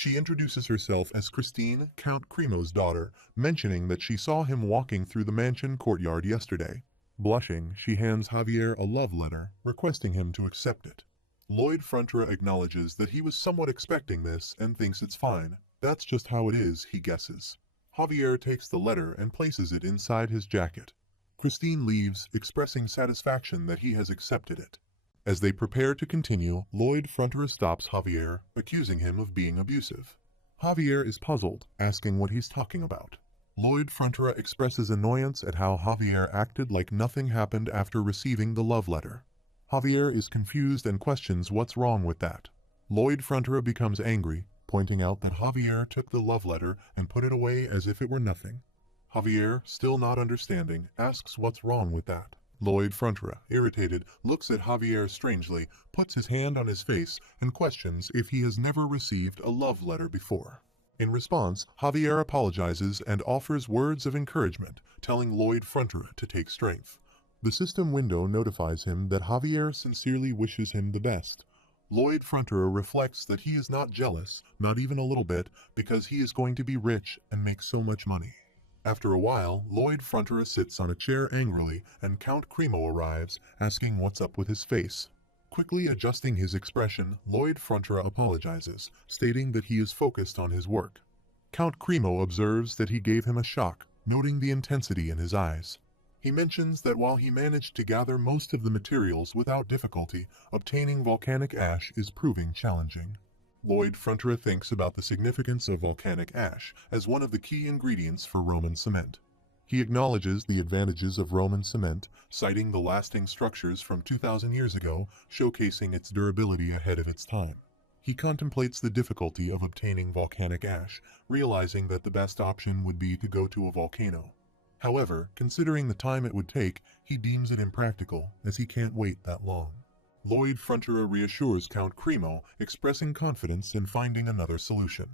She introduces herself as Christine, Count Cremo's daughter, mentioning that she saw him walking through the mansion courtyard yesterday. Blushing, she hands Javier a love letter, requesting him to accept it. Lloyd Frontera acknowledges that he was somewhat expecting this and thinks it's fine. That's just how it is, he guesses. Javier takes the letter and places it inside his jacket. Christine leaves, expressing satisfaction that he has accepted it. As they prepare to continue, Lloyd Frontera stops Javier, accusing him of being abusive. Javier is puzzled, asking what he's talking about. Lloyd Frontera expresses annoyance at how Javier acted like nothing happened after receiving the love letter. Javier is confused and questions what's wrong with that. Lloyd Frontera becomes angry, pointing out that Javier took the love letter and put it away as if it were nothing. Javier, still not understanding, asks what's wrong with that. Lloyd Frontera, irritated, looks at Javier strangely, puts his hand on his face, and questions if he has never received a love letter before. In response, Javier apologizes and offers words of encouragement, telling Lloyd Frontera to take strength. The system window notifies him that Javier sincerely wishes him the best. Lloyd Frontera reflects that he is not jealous, not even a little bit, because he is going to be rich and make so much money. After a while, Lloyd Frontera sits on a chair angrily, and Count Cremo arrives, asking what's up with his face. Quickly adjusting his expression, Lloyd Frontera apologizes, stating that he is focused on his work. Count Cremo observes that he gave him a shock, noting the intensity in his eyes. He mentions that while he managed to gather most of the materials without difficulty, obtaining volcanic ash is proving challenging. Lloyd Frontera thinks about the significance of volcanic ash as one of the key ingredients for Roman cement. He acknowledges the advantages of Roman cement, citing the lasting structures from 2,000 years ago, showcasing its durability ahead of its time. He contemplates the difficulty of obtaining volcanic ash, realizing that the best option would be to go to a volcano. However, considering the time it would take, he deems it impractical, as he can't wait that long. Lloyd Frontera reassures Count Cremo, expressing confidence in finding another solution.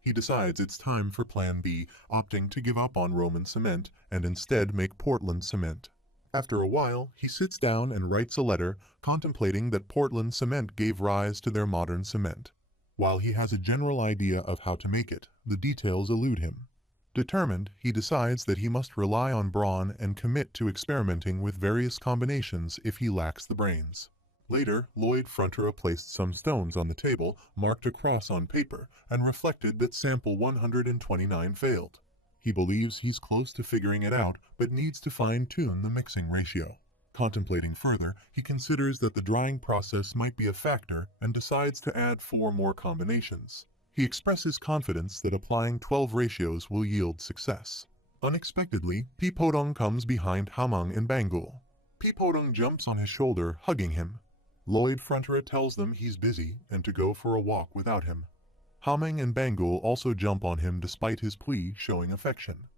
He decides it's time for Plan B, opting to give up on Roman cement and instead make Portland cement. After a while, he sits down and writes a letter, contemplating that Portland cement gave rise to their modern cement. While he has a general idea of how to make it, the details elude him. Determined, he decides that he must rely on brawn and commit to experimenting with various combinations if he lacks the brains. Later, Lloyd Frontera placed some stones on the table, marked a cross on paper, and reflected that sample 129 failed. He believes he's close to figuring it out, but needs to fine-tune the mixing ratio. Contemplating further, he considers that the drying process might be a factor and decides to add 4 more combinations. He expresses confidence that applying 12 ratios will yield success. Unexpectedly, Pipodong comes behind Hamang and Bangul. Pipodong jumps on his shoulder, hugging him. Lloyd Frontera tells them he's busy and to go for a walk without him. Hamang and Bangul also jump on him despite his plea, showing affection.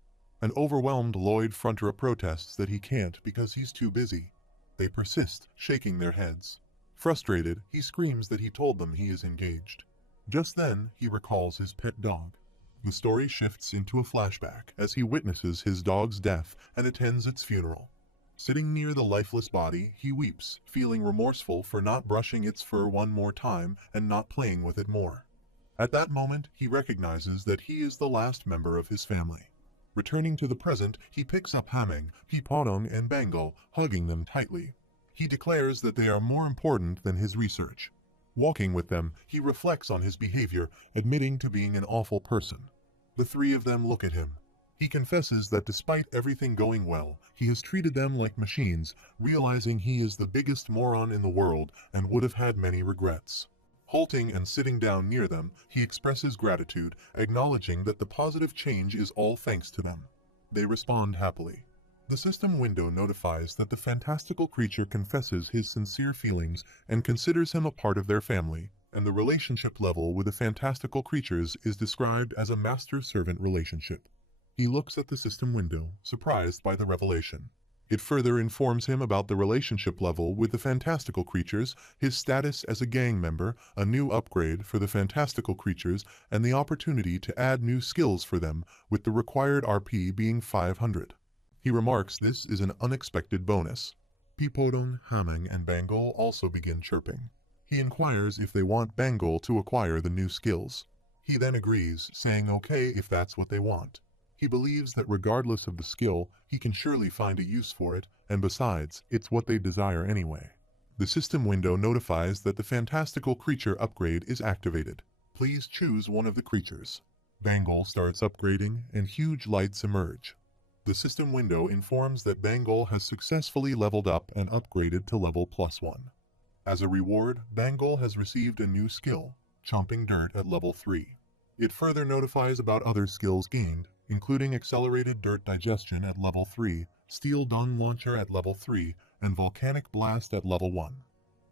An overwhelmed Lloyd Frontera protests that he can't because he's too busy. They persist, shaking their heads. Frustrated, he screams that he told them he is engaged. Just then, he recalls his pet dog. The story shifts into a flashback as he witnesses his dog's death and attends its funeral. Sitting near the lifeless body, he weeps, feeling remorseful for not brushing its fur one more time and not playing with it more. At that moment, he recognizes that he is the last member of his family. Returning to the present, he picks up Hamang, Pipodong, and Bengal, hugging them tightly. He declares that they are more important than his research. Walking with them, he reflects on his behavior, admitting to being an awful person. The 3 of them look at him. He confesses that despite everything going well, he has treated them like machines, realizing he is the biggest moron in the world and would have had many regrets. Halting and sitting down near them, he expresses gratitude, acknowledging that the positive change is all thanks to them. They respond happily. The system window notifies that the fantastical creature confesses his sincere feelings and considers him a part of their family, and the relationship level with the fantastical creatures is described as a master-servant relationship. He looks at the system window, surprised by the revelation. It further informs him about the relationship level with the fantastical creatures, his status as a gang member, a new upgrade for the fantastical creatures, and the opportunity to add new skills for them, with the required RP being 500. He remarks this is an unexpected bonus. Pipodong, Hamang, and Bangul also begin chirping. He inquires if they want Bangul to acquire the new skills. He then agrees, saying okay if that's what they want. He believes that regardless of the skill, he can surely find a use for it, and besides, it's what they desire anyway. The system window notifies that the fantastical creature upgrade is activated. Please choose one of the creatures. Bangle starts upgrading, and huge lights emerge. The system window informs that Bangle has successfully leveled up and upgraded to level +1. As a reward, Bangle has received a new skill, Chomping Dirt at level 3. It further notifies about other skills gained, including Accelerated Dirt Digestion at level 3, Steel Dung Launcher at level 3, and Volcanic Blast at level 1.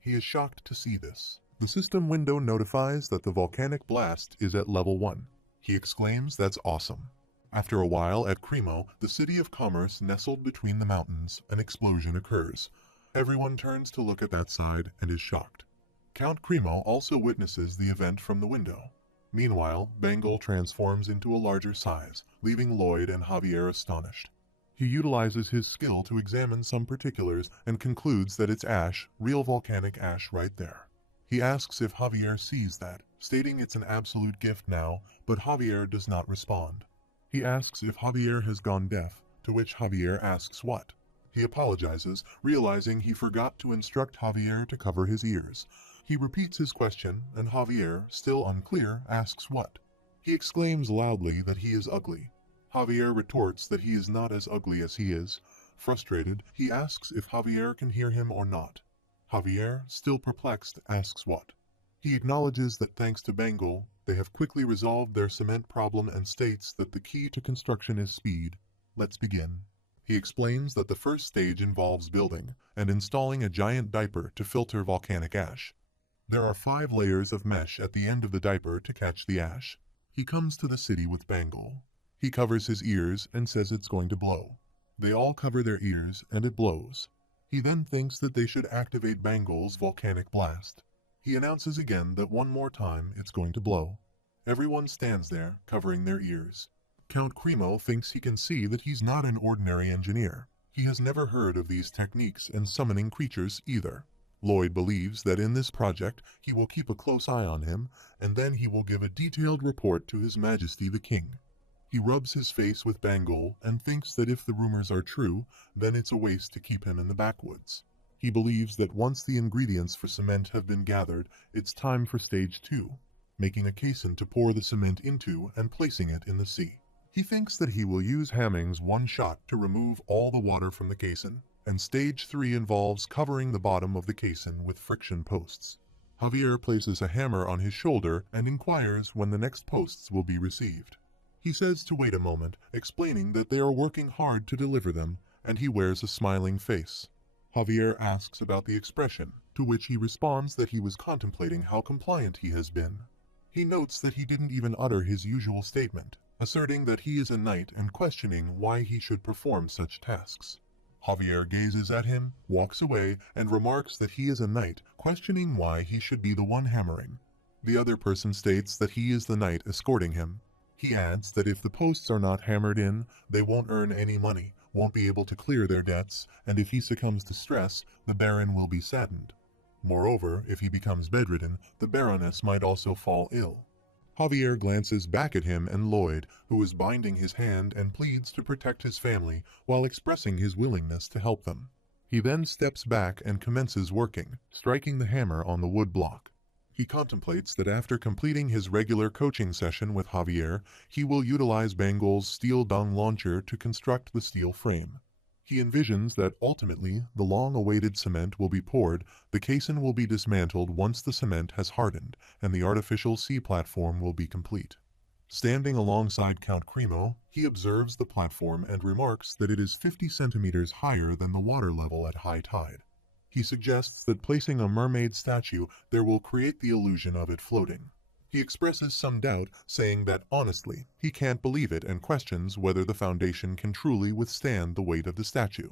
He is shocked to see this. The system window notifies that the Volcanic Blast is at level 1. He exclaims that's awesome. After a while at Cremo, the city of commerce nestled between the mountains, an explosion occurs. Everyone turns to look at that side and is shocked. Count Cremo also witnesses the event from the window. Meanwhile, Bangle transforms into a larger size, leaving Lloyd and Javier astonished. He utilizes his skill to examine some particulars and concludes that it's ash, real volcanic ash right there. He asks if Javier sees that, stating it's an absolute gift now, but Javier does not respond. He asks if Javier has gone deaf, to which Javier asks what. He apologizes, realizing he forgot to instruct Javier to cover his ears. He repeats his question, and Javier, still unclear, asks what. He exclaims loudly that he is ugly. Javier retorts that he is not as ugly as he is. Frustrated, he asks if Javier can hear him or not. Javier, still perplexed, asks what. He acknowledges that thanks to Bangle, they have quickly resolved their cement problem and states that the key to construction is speed. Let's begin. He explains that the first stage involves building and installing a giant diaper to filter volcanic ash. There are 5 layers of mesh at the end of the diaper to catch the ash. He comes to the city with Bangle. He covers his ears and says it's going to blow. They all cover their ears and it blows. He then thinks that they should activate Bangle's volcanic blast. He announces again that one more time it's going to blow. Everyone stands there, covering their ears. Count Cremo thinks he can see that he's not an ordinary engineer. He has never heard of these techniques and summoning creatures either. Lloyd believes that in this project he will keep a close eye on him, and then he will give a detailed report to His Majesty the King. He rubs his face with Bangle and thinks that if the rumors are true, then it's a waste to keep him in the backwoods. He believes that once the ingredients for cement have been gathered, it's time for stage 2, making a caisson to pour the cement into and placing it in the sea. He thinks that he will use Hamming's one shot to remove all the water from the caisson, and stage 3 involves covering the bottom of the caisson with friction posts. Javier places a hammer on his shoulder and inquires when the next posts will be received. He says to wait a moment, explaining that they are working hard to deliver them, and he wears a smiling face. Javier asks about the expression, to which he responds that he was contemplating how compliant he has been. He notes that he didn't even utter his usual statement, asserting that he is a knight and questioning why he should perform such tasks. Javier gazes at him, walks away, and remarks that he is a knight, questioning why he should be the one hammering. The other person states that he is the knight escorting him. He adds that if the posts are not hammered in, they won't earn any money, won't be able to clear their debts, and if he succumbs to stress, the Baron will be saddened. Moreover, if he becomes bedridden, the Baroness might also fall ill. Javier glances back at him and Lloyd, who is binding his hand and pleads to protect his family while expressing his willingness to help them. He then steps back and commences working, striking the hammer on the wood block. He contemplates that after completing his regular coaching session with Javier, he will utilize Bangle's steel dung launcher to construct the steel frame. He envisions that ultimately the long-awaited cement will be poured, the caisson will be dismantled once the cement has hardened, and the artificial sea platform will be complete. Standing alongside Count Cremo, he observes the platform and remarks that it is 50 centimeters higher than the water level at high tide. He suggests that placing a mermaid statue there will create the illusion of it floating. He expresses some doubt, saying that honestly, he can't believe it and questions whether the foundation can truly withstand the weight of the statue.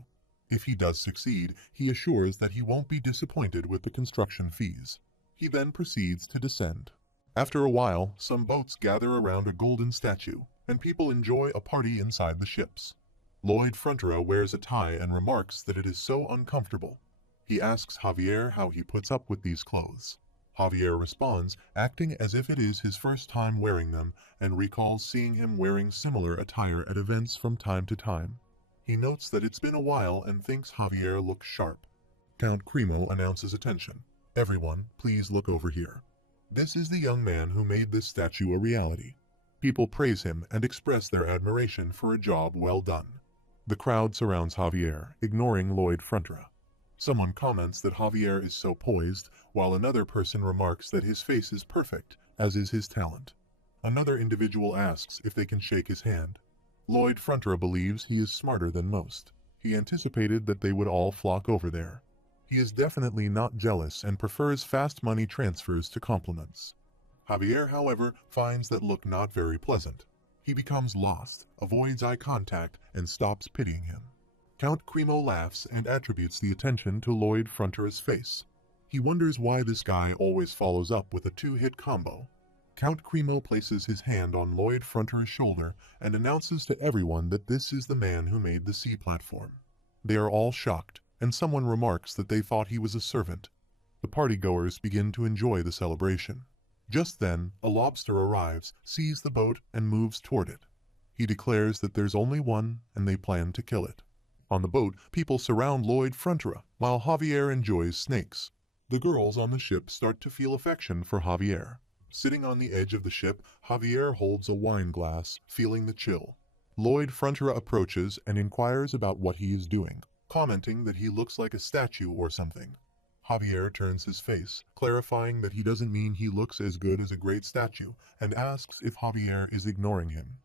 If he does succeed, he assures that he won't be disappointed with the construction fees. He then proceeds to descend. After a while, some boats gather around a golden statue, and people enjoy a party inside the ships. Lloyd Frontera wears a tie and remarks that it is so uncomfortable. He asks Javier how he puts up with these clothes. Javier responds, acting as if it is his first time wearing them, and recalls seeing him wearing similar attire at events from time to time. He notes that it's been a while and thinks Javier looks sharp. Count Cremo announces attention. Everyone, please look over here. This is the young man who made this statue a reality. People praise him and express their admiration for a job well done. The crowd surrounds Javier, ignoring Lloyd Frontra. Someone comments that Javier is so poised, while another person remarks that his face is perfect, as is his talent. Another individual asks if they can shake his hand. Lloyd Frontra believes he is smarter than most. He anticipated that they would all flock over there. He is definitely not jealous and prefers fast money transfers to compliments. Javier, however, finds that look not very pleasant. He becomes lost, avoids eye contact, and stops pitying him. Count Cremo laughs and attributes the attention to Lloyd Frontra's face. He wonders why this guy always follows up with a two-hit combo. Count Cremo places his hand on Lloyd Frontra's shoulder and announces to everyone that this is the man who made the sea platform. They are all shocked, and someone remarks that they thought he was a servant. The partygoers begin to enjoy the celebration. Just then, a lobster arrives, sees the boat, and moves toward it. He declares that there's only one, and they plan to kill it. On the boat, people surround Lloyd Frontra, while Javier enjoys snakes. The girls on the ship start to feel affection for Javier. Sitting on the edge of the ship, Javier holds a wine glass, feeling the chill. Lloyd Frontra approaches and inquires about what he is doing, commenting that he looks like a statue or something. Javier turns his face, clarifying that he doesn't mean he looks as good as a great statue, and asks if Javier is ignoring him.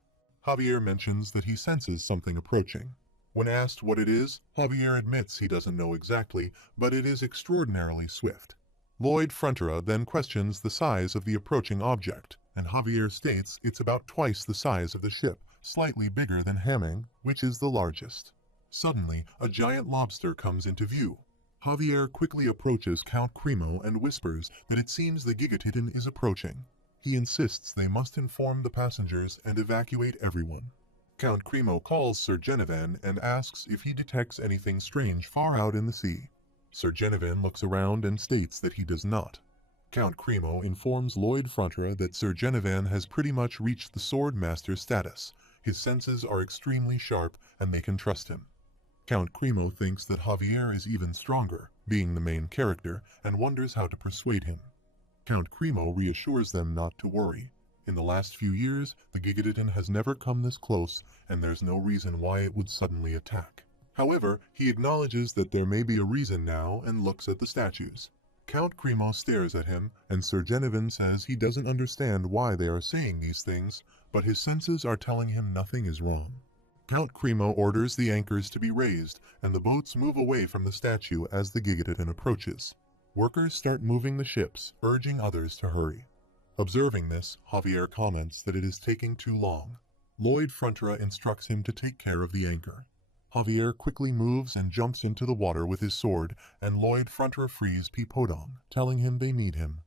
Javier mentions that he senses something approaching. When asked what it is, Javier admits he doesn't know exactly, but it is extraordinarily swift. Lloyd Frontra then questions the size of the approaching object, and Javier states it's about twice the size of the ship, slightly bigger than Taming, which is the largest. Suddenly, a giant lobster comes into view. Javier quickly approaches Count Cremo and whispers that it seems the Gigatitan is approaching. He insists they must inform the passengers and evacuate everyone. Count Cremo calls Sir Genevan and asks if he detects anything strange far out in the sea. Sir Genevan looks around and states that he does not. Count Cremo informs Lloyd Frontra that Sir Genevan has pretty much reached the Sword Master status. His senses are extremely sharp and they can trust him. Count Cremo thinks that Javier is even stronger, being the main character, and wonders how to persuade him. Count Cremo reassures them not to worry. In the last few years, the Gigatitan has never come this close, and there's no reason why it would suddenly attack. However, he acknowledges that there may be a reason now and looks at the statues. Count Cremo stares at him, and Sir Genevan says he doesn't understand why they are saying these things, but his senses are telling him nothing is wrong. Count Cremo orders the anchors to be raised, and the boats move away from the statue as the Gigatitan approaches. Workers start moving the ships, urging others to hurry. Observing this, Javier comments that it is taking too long. Lloyd Frontra instructs him to take care of the anchor. Javier quickly moves and jumps into the water with his sword, and Lloyd Frontra frees Pipodong, telling him they need him.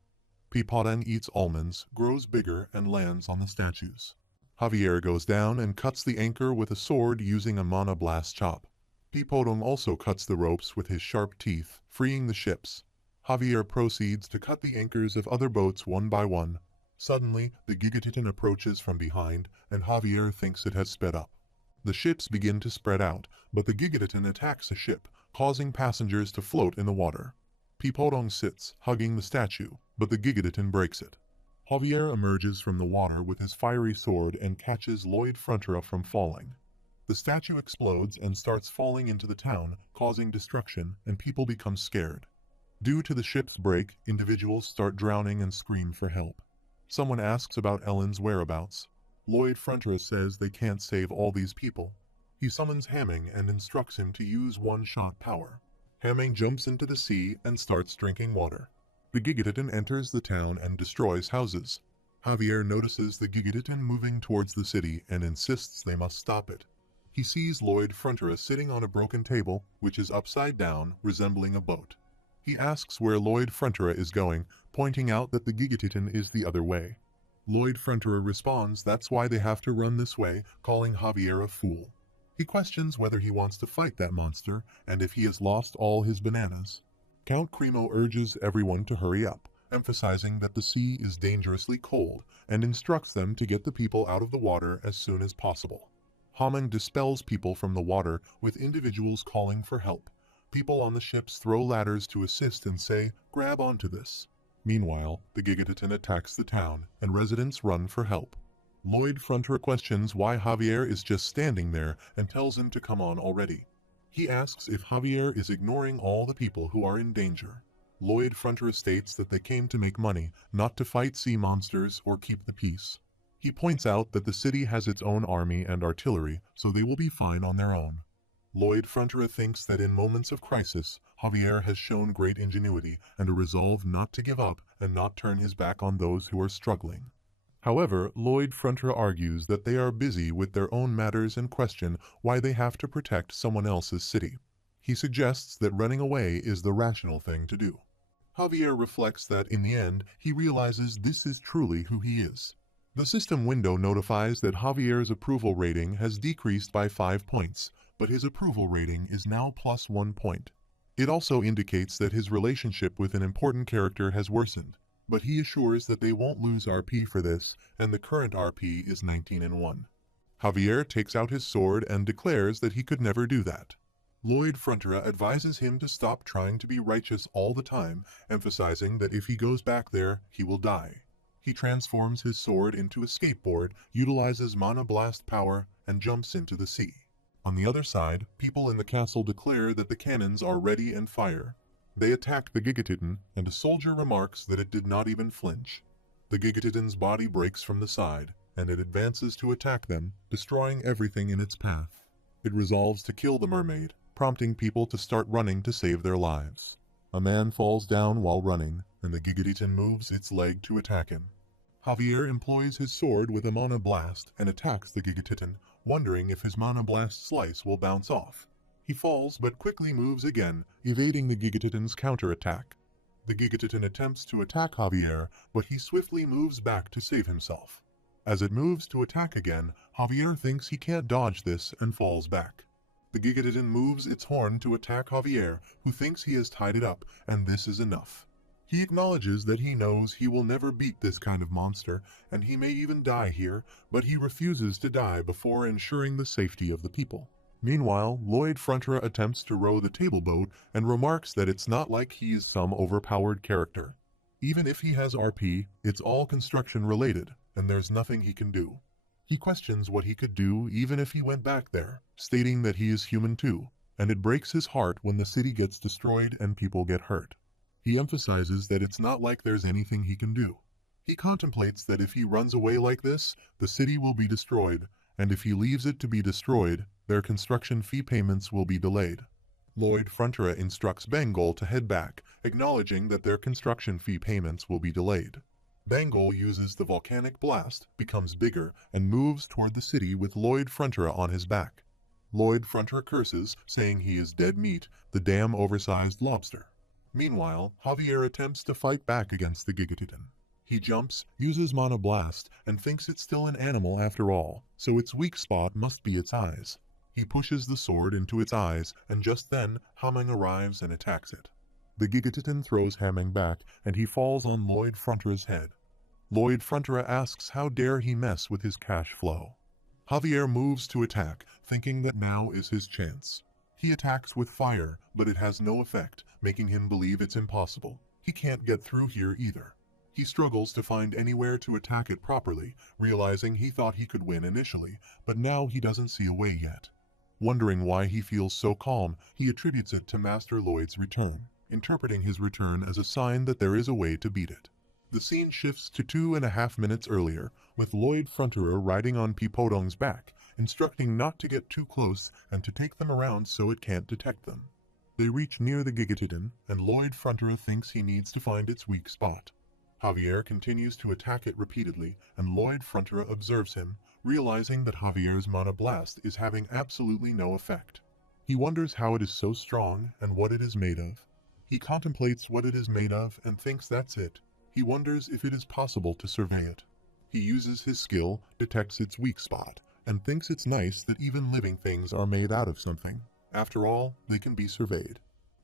Pipodong eats almonds, grows bigger, and lands on the statues. Javier goes down and cuts the anchor with a sword using a mana blast chop. Pipodong also cuts the ropes with his sharp teeth, freeing the ships. Javier proceeds to cut the anchors of other boats one by one. Suddenly, the Gigatitan approaches from behind, and Javier thinks it has sped up. The ships begin to spread out, but the Gigatitan attacks a ship, causing passengers to float in the water. Pipodong sits, hugging the statue, but the Gigatitan breaks it. Javier emerges from the water with his fiery sword and catches Lloyd Frontra from falling. The statue explodes and starts falling into the town, causing destruction, and people become scared. Due to the ship's break, individuals start drowning and scream for help. Someone asks about Ellen's whereabouts. Lloyd Frontra says they can't save all these people. He summons Taming and instructs him to use one-shot power. Taming jumps into the sea and starts drinking water. The Gigatitan enters the town and destroys houses. Javier notices the Gigatitan moving towards the city and insists they must stop it. He sees Lloyd Frontra sitting on a broken table, which is upside down, resembling a boat. He asks where Lloyd Frontra is going, pointing out that the Gigatitan is the other way. Lloyd Frontra responds that's why they have to run this way, calling Javier a fool. He questions whether he wants to fight that monster and if he has lost all his bananas. Count Cremo urges everyone to hurry up, emphasizing that the sea is dangerously cold and instructs them to get the people out of the water as soon as possible. Taming dispels people from the water with individuals calling for help. People on the ships throw ladders to assist and say, "Grab onto this." Meanwhile, the Gigatitan attacks the town and residents run for help. Lloyd Frontier questions why Javier is just standing there and tells him to come on already. He asks if Javier is ignoring all the people who are in danger. Lloyd Frontier states that they came to make money, not to fight sea monsters or keep the peace. He points out that the city has its own army and artillery, so they will be fine on their own. Lloyd Frontier thinks that in moments of crisis, Javier has shown great ingenuity and a resolve not to give up and not turn his back on those who are struggling. However, Lloyd Frontier argues that they are busy with their own matters and question why they have to protect someone else's city. He suggests that running away is the rational thing to do. Javier reflects that in the end, he realizes this is truly who he is. The system window notifies that Javier's approval rating has decreased by 5 points, but his approval rating is now plus 1 point. It also indicates that his relationship with an important character has worsened, but he assures that they won't lose RP for this, and the current RP is 19-1. Javier takes out his sword and declares that he could never do that. Lloyd Frontier advises him to stop trying to be righteous all the time, emphasizing that if he goes back there, he will die. He transforms his sword into a skateboard, utilizes mana blast power, and jumps into the sea. On the other side, people in the castle declare that the cannons are ready and fire. They attack the Gigatitan, and a soldier remarks that it did not even flinch. The Gigatitan's body breaks from the side, and it advances to attack them, destroying everything in its path. It resolves to kill the mermaid, prompting people to start running to save their lives. A man falls down while running, and the Gigatitan moves its leg to attack him. Javier employs his sword with a mana blast and attacks the Gigatitan, wondering if his mana blast slice will bounce off. He falls but quickly moves again, evading the Gigatitan's counterattack. The Gigatitan attempts to attack Javier, but he swiftly moves back to save himself. As it moves to attack again, Javier thinks he can't dodge this and falls back. The Gigatitan moves its horn to attack Javier, who thinks he has tied it up, and this is enough. He acknowledges that he knows he will never beat this kind of monster, and he may even die here, but he refuses to die before ensuring the safety of the people. Meanwhile, Lloyd Frontier attempts to row the table boat and remarks that it's not like he is some overpowered character. Even if he has RP, it's all construction related, and there's nothing he can do. He questions what he could do even if he went back there, stating that he is human too, and it breaks his heart when the city gets destroyed and people get hurt. He emphasizes that it's not like there's anything he can do. He contemplates that if he runs away like this, the city will be destroyed, and if he leaves it to be destroyed, their construction fee payments will be delayed. Lloyd Frontier instructs Bengal to head back, acknowledging that their construction fee payments will be delayed. Bengal uses the volcanic blast, becomes bigger, and moves toward the city with Lloyd Frontier on his back. Lloyd Frontier curses, saying he is dead meat, the damn oversized lobster. Meanwhile, Javier attempts to fight back against the Gigatitan. He jumps, uses Mana Blast, and thinks it's still an animal after all, so its weak spot must be its eyes. He pushes the sword into its eyes, and just then, Taming arrives and attacks it. The Gigatitan throws Taming back, and he falls on Lloyd Frontier's head. Lloyd Frontier asks how dare he mess with his cash flow. Javier moves to attack, thinking that now is his chance. He attacks with fire, but it has no effect, making him believe it's impossible. He can't get through here either. He struggles to find anywhere to attack it properly, realizing he thought he could win initially, but now he doesn't see a way yet. Wondering why he feels so calm, he attributes it to Master Lloyd's return, interpreting his return as a sign that there is a way to beat it. The scene shifts to 2.5 minutes earlier, with Lloyd Frontier riding on Pipodong's back, instructing not to get too close and to take them around so it can't detect them. They reach near the Gigatitan, and Lloyd Frontier thinks he needs to find its weak spot. Javier continues to attack it repeatedly, and Lloyd Frontier observes him, realizing that Javier's Mana Blast is having absolutely no effect. He wonders how it is so strong and what it is made of. He contemplates what it is made of and thinks that's it. He wonders if it is possible to survey it. He uses his skill, detects its weak spot, and thinks it's nice that even living things are made out of something. After all, they can be surveyed.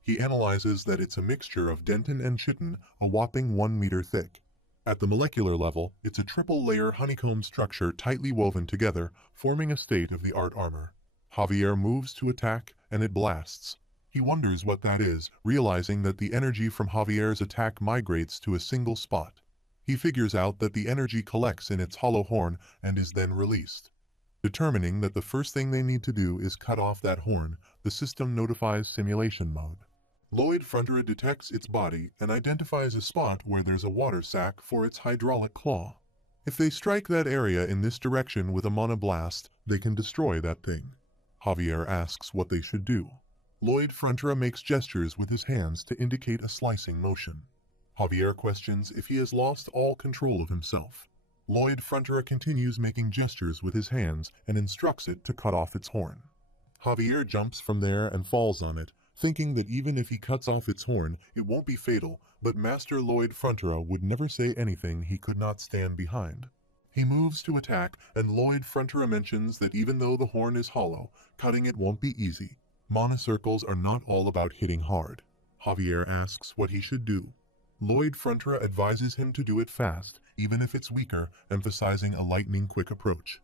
He analyzes that it's a mixture of dentin and chitin, a whopping 1 meter thick. At the molecular level, it's a triple-layer honeycomb structure tightly woven together, forming a state-of-the-art armor. Javier moves to attack, and it blasts. He wonders what that is, realizing that the energy from Javier's attack migrates to a single spot. He figures out that the energy collects in its hollow horn and is then released. Determining that the first thing they need to do is cut off that horn, the system notifies simulation mode. Lloyd Frontera detects its body and identifies a spot where there's a water sac for its hydraulic claw. If they strike that area in this direction with a monoblast, they can destroy that thing. Javier asks what they should do. Lloyd Frontera makes gestures with his hands to indicate a slicing motion. Javier questions if he has lost all control of himself. Lloyd Frontera continues making gestures with his hands and instructs it to cut off its horn. Javier jumps from there and falls on it, thinking that even if he cuts off its horn, it won't be fatal, but Master Lloyd Frontera would never say anything he could not stand behind. He moves to attack, and Lloyd Frontera mentions that even though the horn is hollow, cutting it won't be easy. Monocircles are not all about hitting hard. Javier asks what he should do. Lloyd Frontera advises him to do it fast, even if it's weaker, emphasizing a lightning-quick approach.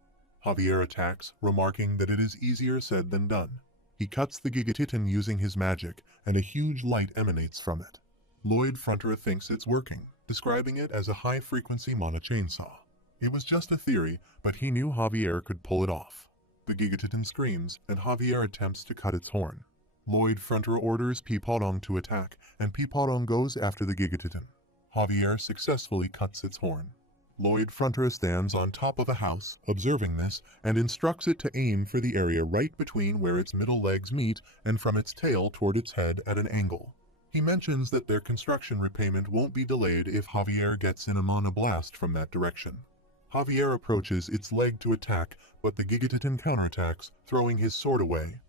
Javier attacks, remarking that it is easier said than done. He cuts the Gigatitan using his magic, and a huge light emanates from it. Lloyd Frontera thinks it's working, describing it as a high-frequency mana chainsaw. It was just a theory, but he knew Javier could pull it off. The Gigatitan screams, and Javier attempts to cut its horn. Lloyd Frontera orders Peepodong to attack, and Peepodong goes after the Gigatitan. Javier successfully cuts its horn. Lloyd Frontera stands on top of a house, observing this, and instructs it to aim for the area right between where its middle legs meet and from its tail toward its head at an angle. He mentions that their construction repayment won't be delayed if Javier gets in a monoblast from that direction. Javier approaches its leg to attack, but the Gigatitan counterattacks, throwing his sword away.